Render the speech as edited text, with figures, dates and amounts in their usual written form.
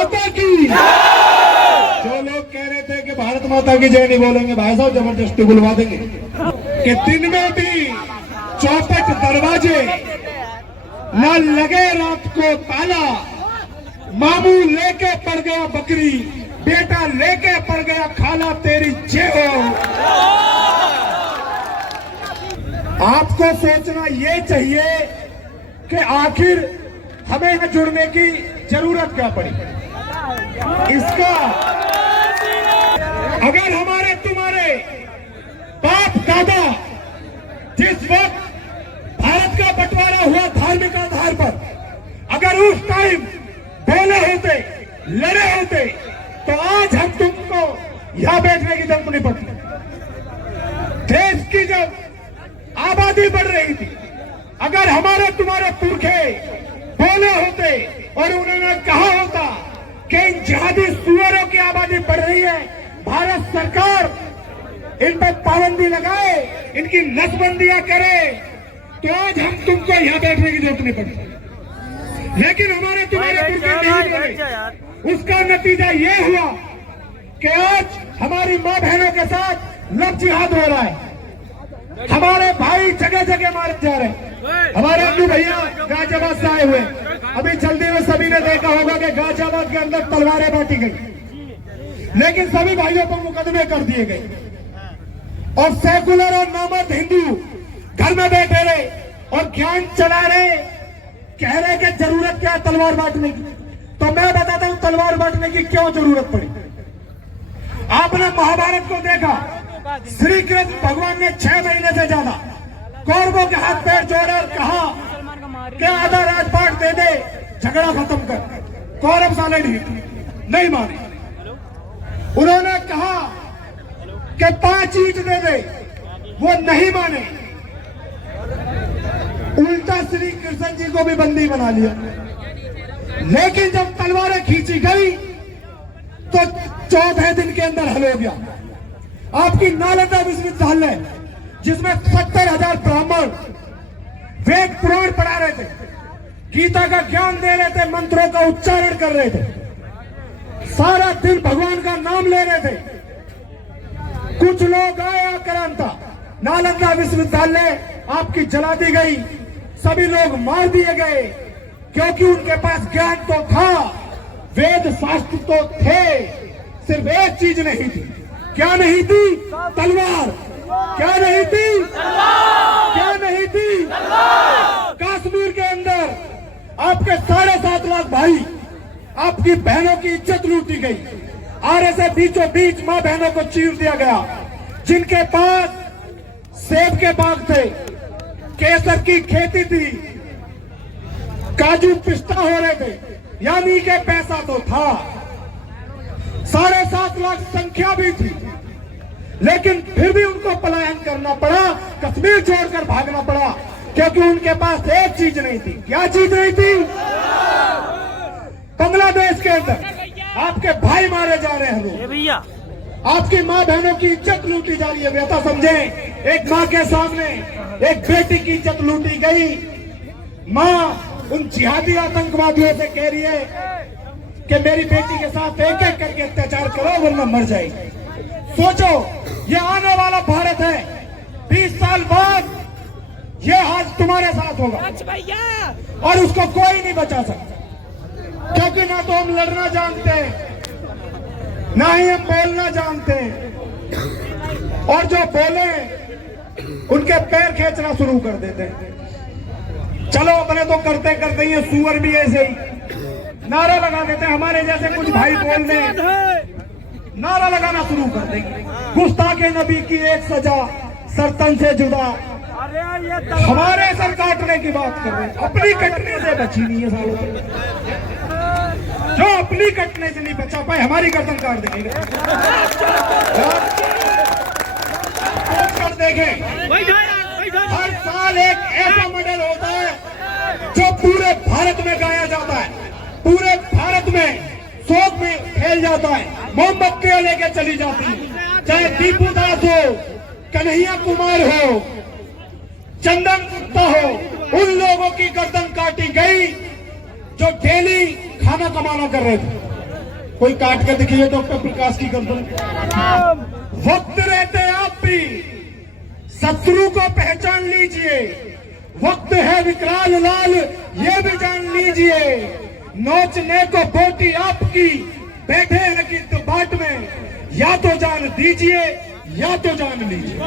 माता की। जो लोग कह रहे थे कि भारत माता की जय नहीं बोलेंगे, भाई साहब जबरदस्ती बुलवा देंगे कि दिन में भी चौपट दरवाजे न लगे, रात को ताला, मामू लेके पड़ गया बकरी, बेटा लेके पड़ गया खाला, तेरी जय हो। आपको सोचना ये चाहिए कि आखिर हमें यहाँ जुड़ने की जरूरत क्या पड़ी। इसका अगर हमारे तुम्हारे बाप दादा जिस वक्त भारत का बंटवारा हुआ धार्मिक आधार पर, अगर उस टाइम बोले होते, लड़े होते, तो आज हम तुमको यहां बैठने की जरूरत नहीं पड़ती। देश की जब आबादी बढ़ रही थी, अगर हमारे तुम्हारे पुरखे बोले होते और उन्होंने कहा होता कि इन जिहादी सुअरों की आबादी बढ़ रही है, भारत सरकार इन पर पाबंदी लगाए, इनकी नसबंदियां करे, तो आज हम तुमको यहां बैठने की जरूरत नहीं पड़ती। लेकिन हमारे तुम्हारे पुरखे नहीं बोले। उसका नतीजा ये हुआ कि आज हमारी मां बहनों के साथ लव जिहाद हो रहा है, हमारे भाई जगह जगह मारे जा रहे हैं। हमारे अब्दू भैया गाजियाबाद से आए हुए, अभी जल्दी में सभी ने देखा होगा कि गाजियाबाद के अंदर तलवारें बांटी गई, लेकिन सभी भाइयों पर मुकदमे कर दिए गए और सेकुलर और नामर्द हिंदू घर में बैठे रहे और ज्ञान चला रहे, कह रहे कि जरूरत क्या है तलवार बांटने की। तो मैं बताता हूं तलवार बांटने की क्यों जरूरत पड़ी। आपने महाभारत को देखा, श्री कृष्ण भगवान ने 6 महीने से ज्यादा कौरवों के हाथ पैर जोड़े और कहा कि आधा राजपाट दे दे, झगड़ा खत्म कर। कौरव साले नहीं माने। उन्होंने कहा कि 5 ईंट दे दे, वो नहीं माने। उल्टा श्री कृष्ण जी को भी बंदी बना लिया। लेकिन जब तलवारें खींची गई तो 14 दिन के अंदर हल हो गया। आपकी नालंदा विश्वविद्यालय जिसमें 70,000 ब्राह्मण वेद पुराण पढ़ा रहे थे, गीता का ज्ञान दे रहे थे, मंत्रों का उच्चारण कर रहे थे, सारा दिन भगवान का नाम ले रहे थे। कुछ लोग आए आक्रांता, नालंदा विश्वविद्यालय आपकी जला दी गई, सभी लोग मार दिए गए, क्योंकि उनके पास ज्ञान तो था, वेद शास्त्र तो थे, सिर्फ एक चीज नहीं थी। क्या नहीं थी? तलवार। क्या नहीं थी? क्या नहीं थी? कश्मीर के अंदर आपके 7.5 लाख भाई, आपकी बहनों की इज्जत लूटी गई, आरएसएस बीचों बीच मां बहनों को चीर दिया गया। जिनके पास सेब के बाग थे, केसर की खेती थी, काजू पिस्ता हो रहे थे, यानी के पैसा तो था, 7.5 लाख संख्या भी थी, लेकिन फिर भी उनको पलायन करना पड़ा, कश्मीर छोड़कर भागना पड़ा, क्योंकि उनके पास एक चीज नहीं थी। क्या चीज नहीं थी? बांग्लादेश के अंदर आपके भाई मारे जा रहे हैं भैया, आपकी माँ बहनों की इज्जत लूटी जा रही है। व्यथा समझे, एक माँ के सामने एक बेटी की इज्जत लूटी गई। माँ उन जिहादी आतंकवादियों से कह रही है कि मेरी बेटी के साथ एक एक करके अत्याचार करो वरना मर जाएगी। सोचो, ये आने वाला भारत है, 20 साल बाद ये आज तुम्हारे साथ होगा और उसको कोई नहीं बचा सकता, क्योंकि ना तो हम लड़ना जानते हैं, ना ही हम बोलना जानते हैं, और जो बोले उनके पैर खींचना शुरू कर देते हैं। चलो अपने तो करते करते ही सुअर भी ऐसे ही नारा लगा देते हैं। हमारे जैसे कुछ भाई बोल दें, नारा लगाना शुरू कर देंगे, गुस्ताखे नबी की एक सजा, सरतन से जुदा। हमारे सर काटने की बात कर रहे हैं, अपनी कटने से बची नहीं है सालों। जो अपनी कटने से नहीं बचा पाए, हमारी गर्दन काट देंगे। देखें, हर साल एक ऐसा मॉडल होता है जो पूरे भारत में गाया जाता है, पूरे भारत में शोक में फैल जाता है, मोमबत्तियां लेके चली जाती है। चाहे दीपू दास हो, कन्हैया कुमार हो, चंदन गुप्ता हो, उन लोगों की गर्दन काटी गई जो डेली खाना कमाना कर रहे थे। कोई काट के दिखिए डॉक्टर प्रकाश की गर्दन। वक्त रहते आप भी शत्रु को पहचान लीजिए, वक्त है विकराल लाल ये भी जान लीजिए। नोचने को बोटी आपकी बैठे हैं किस बाट में, या तो जान दीजिए या तो जान लीजिए।